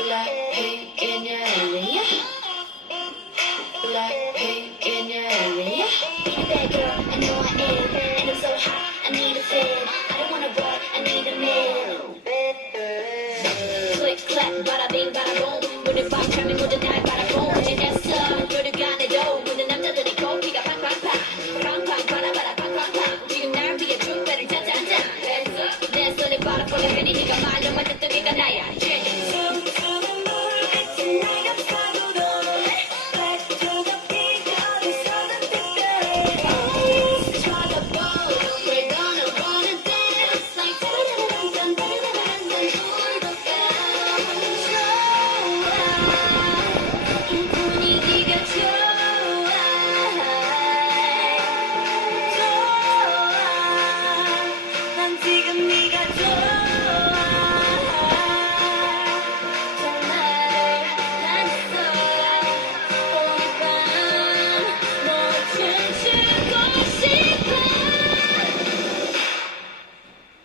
Blackpink in your area. Blackpink in your area. Be the bad girl, I know I am. And I'm so hot, I need a fan. I don't want a boy, I need a man. Click, clap, bada bing, bada boom. 오늘 밤 잠이 모두 날 바라보. 이제 됐어, 노력이 안 해도. 모든 남자들이 고기가 팡팡팡. 팡팡, 바라바라 팡팡팡. 지금 날 위해 준비를 짜잔짠. 내 손에 바라보게 괜히 네가 말로만 듣던 게가 나야.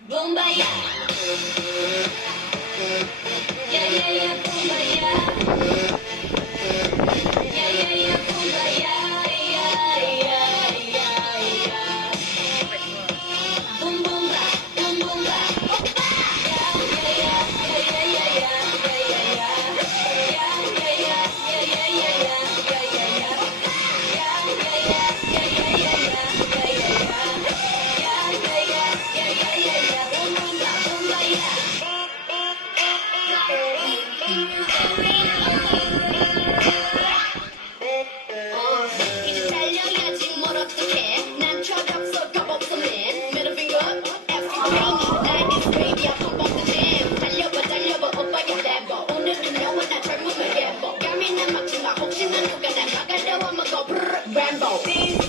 Bombaya, yeah yeah yeah, bombaya, yeah yeah yeah, bombaya, yeah yeah yeah yeah. Boom boom ba, boom boom ba, oppa, yeah yeah yeah yeah yeah yeah yeah yeah yeah yeah yeah yeah yeah yeah yeah yeah. 이제 달려야지 뭘 어떡해 난 철없어 겁없어 man middle finger up after pain 날 is baby I pump up the jam 달려봐 달려봐 오빠야 대박 오늘은 너와 나 젊음을 예뻐 감이 난 막지마 혹시나 누가 날 막으려 하면 go brrr Rambo